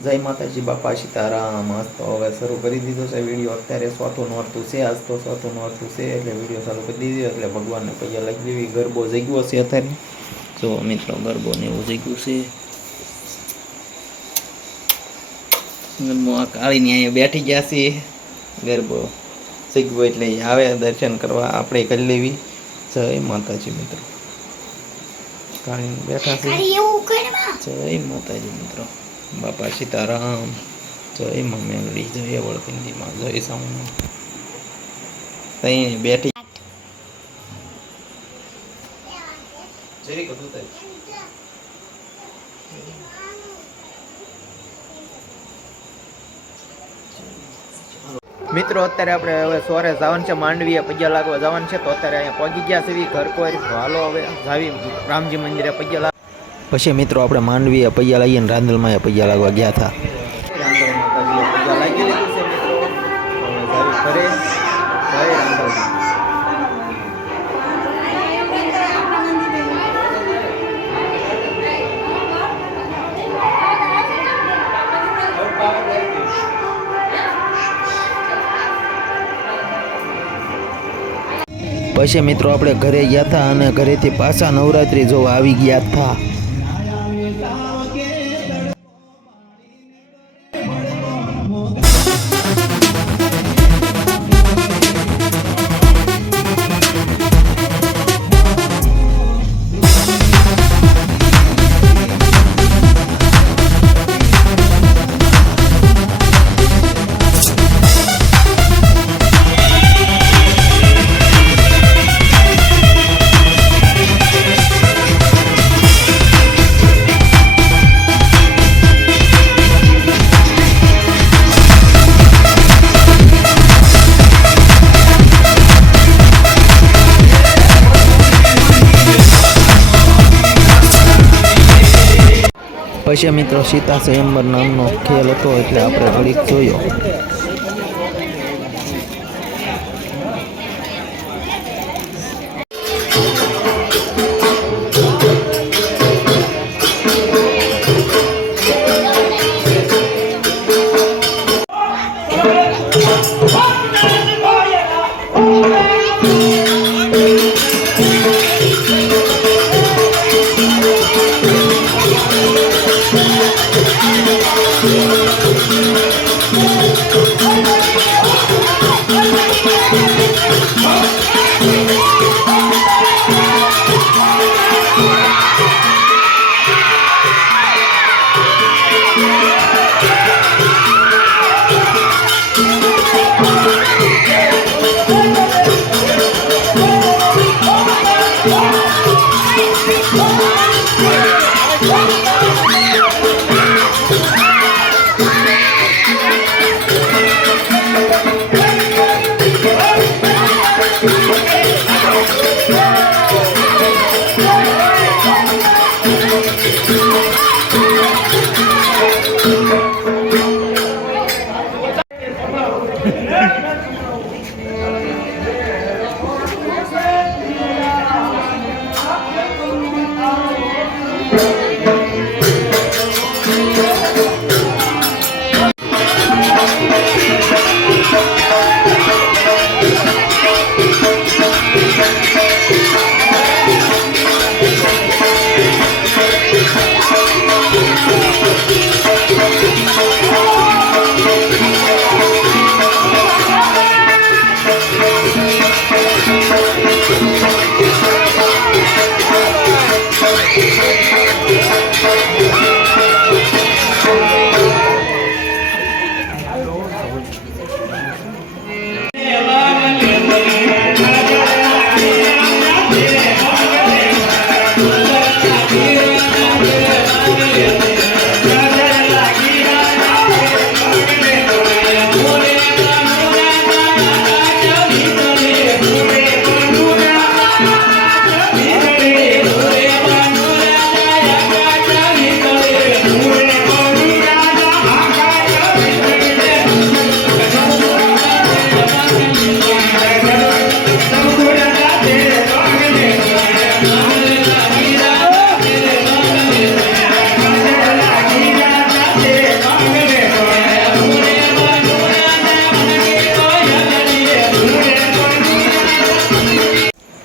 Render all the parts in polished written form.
જય માતાજી બાપા સીતારામ. તો હવે શરૂ કરી દીધો છે વિડીયો. અત્યારે ચોથું નોરતું છે, આજ તો ચોથું નોરતું છે એટલે વિડીયો ચાલુ કરી દીધો. એટલે ભગવાનને પૈયા લાગી દેવી. ગરબો જગ્યો છે અત્યારે. જો મિત્રો ગરબો ને એવું જગ્યું છે. ગરબો આ કાળીની અહીંયા બેઠી ગયા છે. ગરબો જગ્યો એટલે આવે દર્શન કરવા, આપણે કરી લેવી. જય માતાજી મિત્રો. કાળી બેઠા છે. જય માતાજી મિત્રો. બાપા સીતારામ. જય મા મેલડી. જય વળપિંડીમાં. જય સામુ. તઈ બેઠી જરી કદું તઈ મિત્રો અત્યારે આપણે હવે સોરે જવાનું છે, માંડવીએ પૈયા લાગવા જવાનું છે. તો અત્યારે અહીંયા પહોંચી ગયા છે ઘર કોઈ. હાલો હવે જાવી રામજી મંદિરે પૈયા લાગ. પછી મિત્રો આપણે માંડવીએ પૈયા લાગીને રાંદલમાં પૈયા લાગવા ગયા હતા. રાંદલ માતાજીએ પૈયા લાગી લીધું છે મિત્રો. હવે જાવી ઘરે. જય રાંદલમાં. પછી મિત્રો આપણે ઘરે ગયા હતા અને ઘરેથી પાછા નવરાત્રી જોવા આવી ગયા હતા. પછી મિત્રો સીતા સ્વયંવર નામનો ખેલ હતો એટલે આપણે ઘડીક જોયો.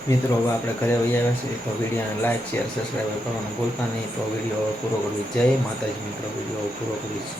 મિત્રો હવે આપણે ઘરે વહી આવ્યા છીએ, તો વિડીયોને લાઈક શેર સબસ્ક્રાઈબ કરવાનું ભૂલતા નહીં. તો વિડીયો પૂરો કરવી. જય માતાજી મિત્રો, વિડીયો પૂરો કરીશ.